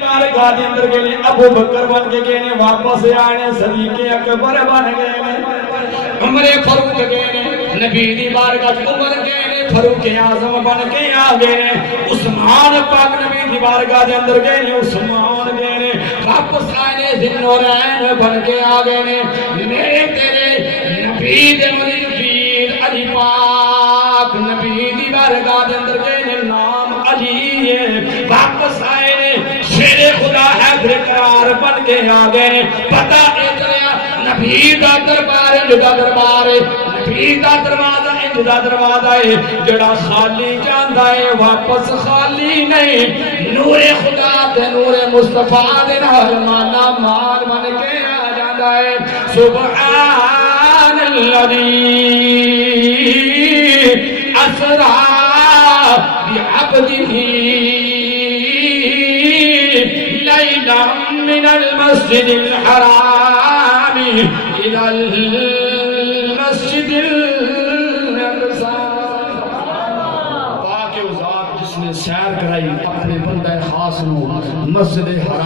بارگاہ دے اندر گئے ابو بکر بن کے گئے نے واپس آنے صدیق اکبر بن گئے نے عمر فاروق گئے نے نبی دی بارگاہ عمر گئے نے فاروق اعظم بن کے آ گئے نے عثمان پاک نبی دی بارگاہ دے اندر گئے نے عثمان گئے نے واپس آئے نے ذوالنورین بن کے آ گئے نے میرے تیرے نبی دے ولی پیر علی پاک نبی دی بارگاہ دے اندر گئے نے نام علی ہے واپس آئے نے شیر خدا حیدر قرار بن کے آ گئے پتہ اے چلیا نبی دا دربار جدا دربار نبی دا دروازہ جدا دروازہ ہے جڑا خالی جاندا ہے واپس خالی نہیں نور خدا تے نور مصطفیٰ دے نال مالا مال بن کے آ جاندا ہے سبحان الذی اسرا بعبده ليلا من المسجد الحرام إلى المسجد الأقصى پاک ذات جس نے سیر کرائی اپنے بندہ خاص نو مسجد حرام